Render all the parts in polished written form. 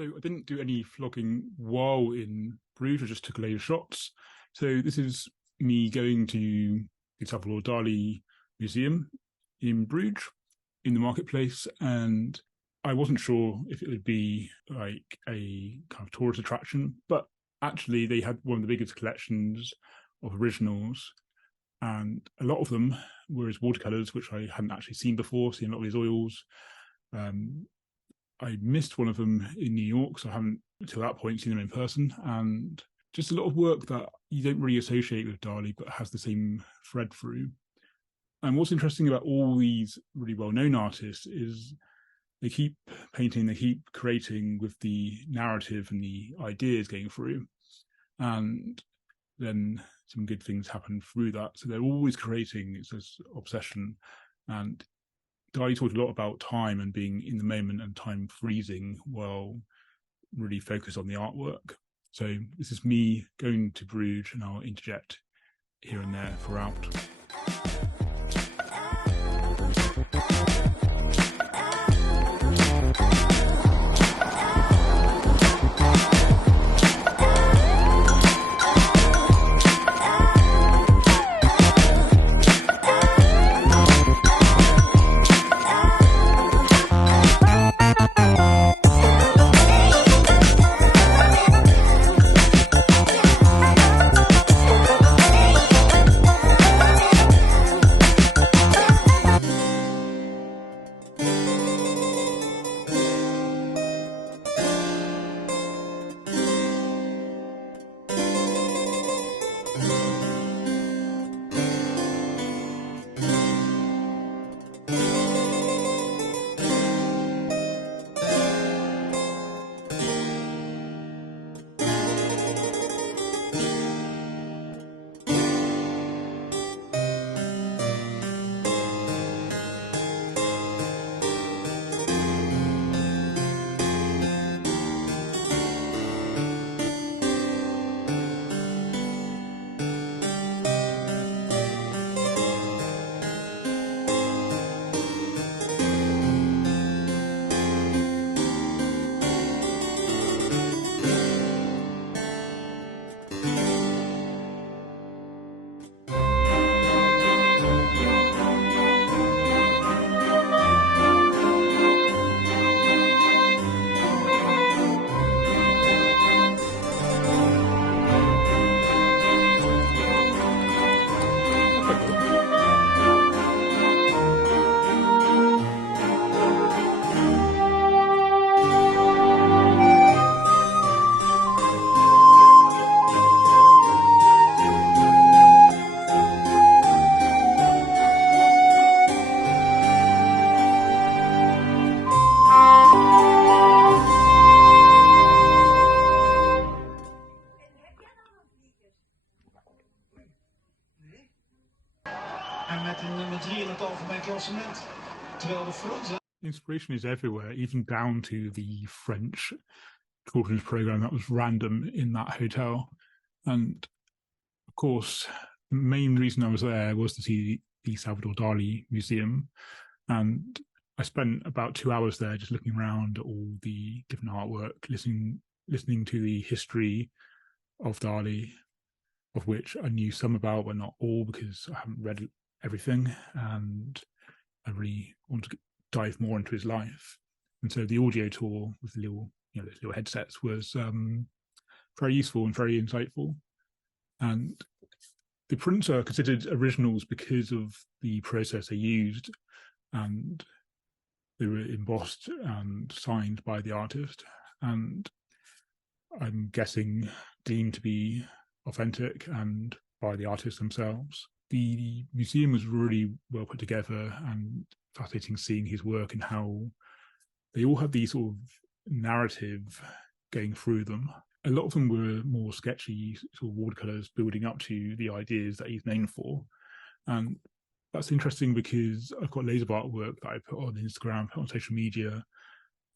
So I didn't do any vlogging while in Bruges, I just took a load of shots. So this is me going to the Salvador Dali Museum in Bruges, in the marketplace, and I wasn't sure if it would be like a kind of tourist attraction, but actually they had one of the biggest collections of originals, and a lot of them were his watercolors, which I hadn't actually seen before, seen a lot of his oils. I missed one of them in New York, so I haven't, until that point, seen them in person. And just a lot of work that you don't really associate with Dali, but has the same thread through. And what's interesting about all these really well-known artists is they keep painting, they keep creating with the narrative and the ideas going through. And then some good things happen through that. So they're always creating, it's this obsession. And Dali talked a lot about time and being in the moment and time freezing while really focused on the artwork. So this is me going to Bruges, and I'll interject here and there throughout. Inspiration is everywhere, even down to the French children's program that was random in that hotel. And of course, the main reason I was there was to see the Salvador Dali Museum. And I spent about 2 hours there just looking around at all the different artwork, listening to the history of Dali, of which I knew some about, but not all, because I haven't read everything. And I really want to dive more into his life. And so the audio tour with the little, those little headsets was very useful and very insightful. And the prints are considered originals because of the process they used, and they were embossed and signed by the artist, and I'm guessing deemed to be authentic and by the artists themselves. The museum was really well put together, and fascinating seeing his work and how they all have these sort of narrative going through them. A lot of them were more sketchy sort of watercolors building up to the ideas that he's known for. And that's interesting because I've got loads of artwork that I put on Instagram, put on social media,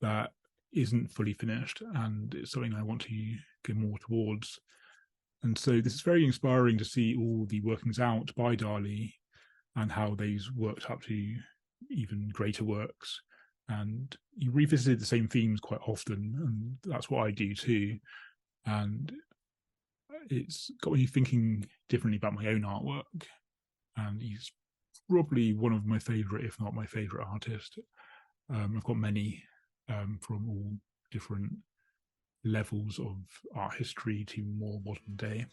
that isn't fully finished, and it's something I want to go more towards. And so this is very inspiring to see all the workings out by Dali and how they've worked up to even greater works. and you revisited the same themes quite often, and that's what I do too. And it's got me thinking differently about my own artwork. And he's probably one of my favourite, if not my favourite artist. I've got many from all different levels of art history to more modern day.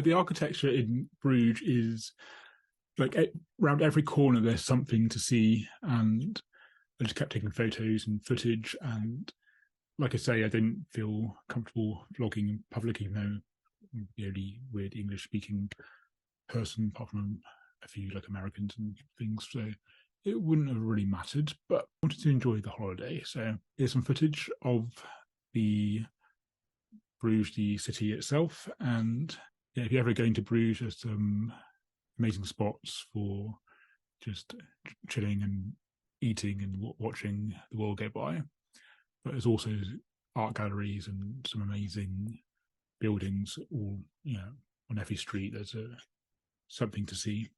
So the architecture in Bruges is like around every corner there's something to see, and I just kept taking photos and footage. And like I say, I didn't feel comfortable vlogging in public, even though I'm the only weird English speaking person apart from a few like Americans and things. So it wouldn't have really mattered, but I wanted to enjoy the holiday. So here's some footage of the Bruges, the city itself. And yeah, if you're ever going to Bruges, there's some amazing spots for just chilling and eating and watching the world go by. But there's also art galleries and some amazing buildings all, on every street. There's something to see.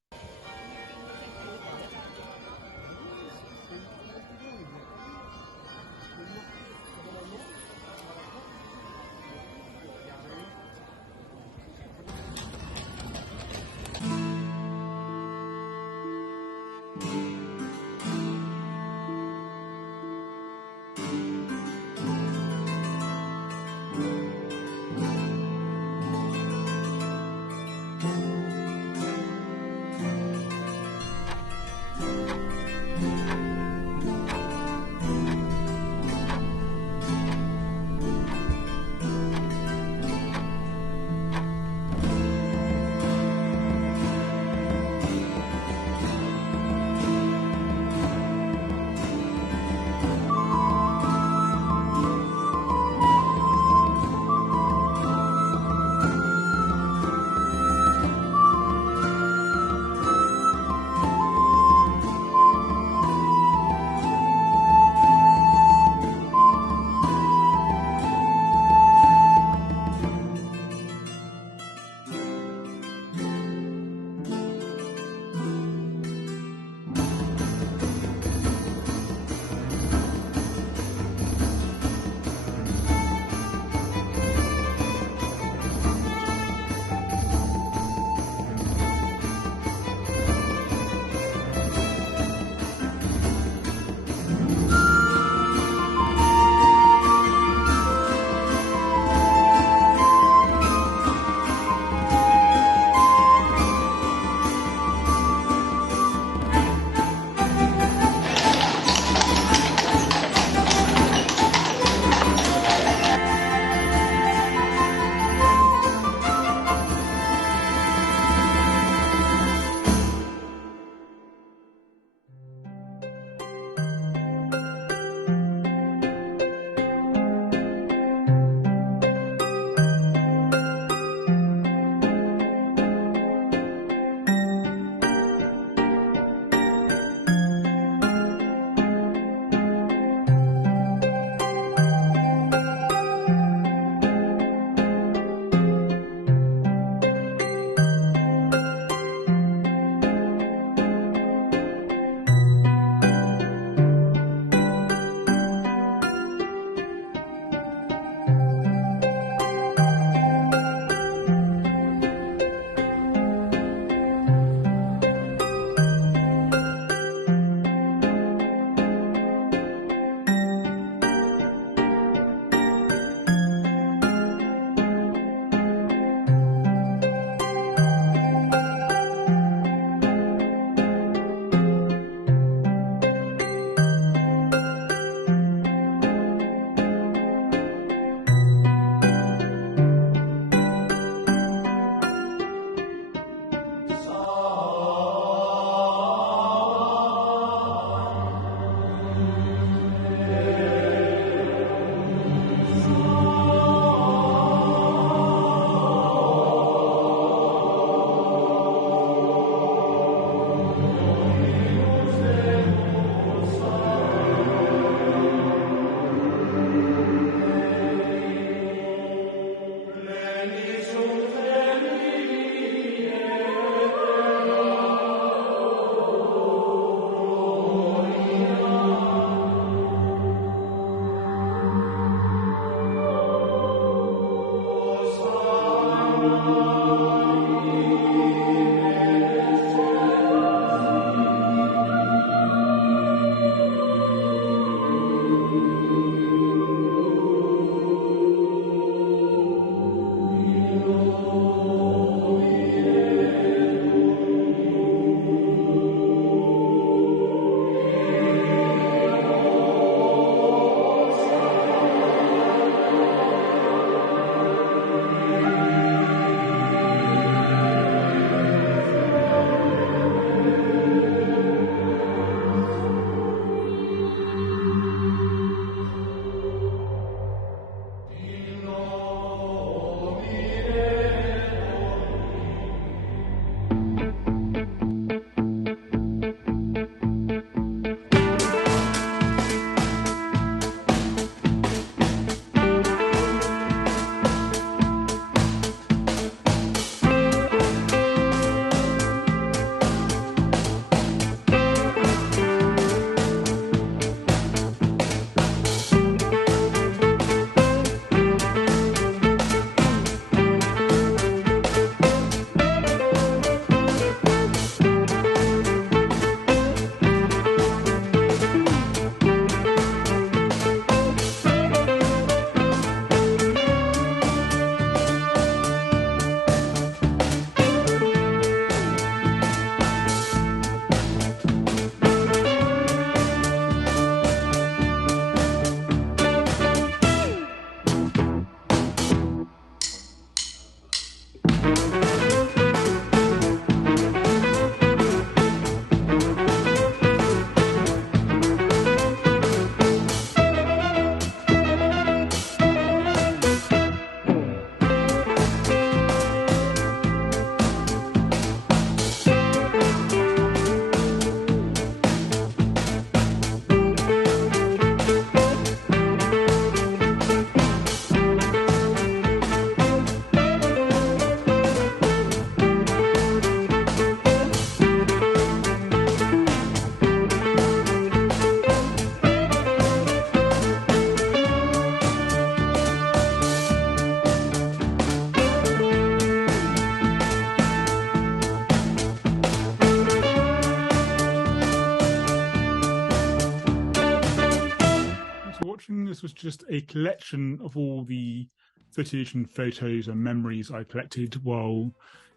this was just a collection of all the footage and photos and memories I collected while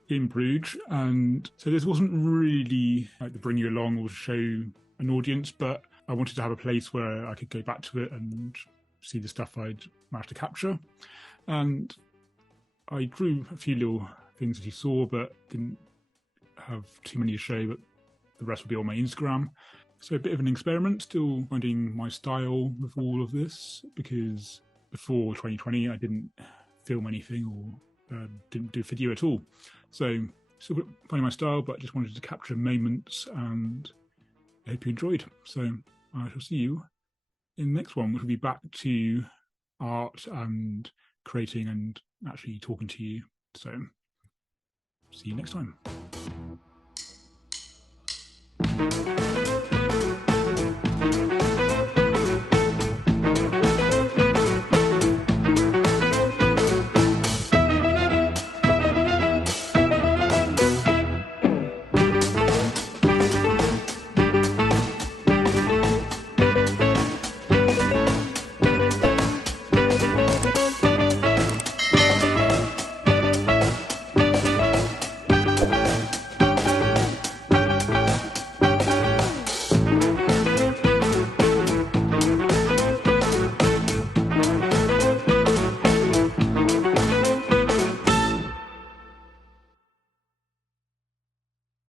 in Bruges. And so this wasn't really like to bring you along or show an audience, but I wanted to have a place where I could go back to it and see the stuff I'd managed to capture. And I drew a few little things that you saw, but didn't have too many to show, but the rest will be on my Instagram. So a bit of an experiment, still finding my style with all of this, because before 2020 I didn't film anything or didn't do video at all. So still finding my style, but just wanted to capture moments, and I hope you enjoyed. So I shall see you in the next one, which will be back to art and creating and actually talking to you. So see you next time.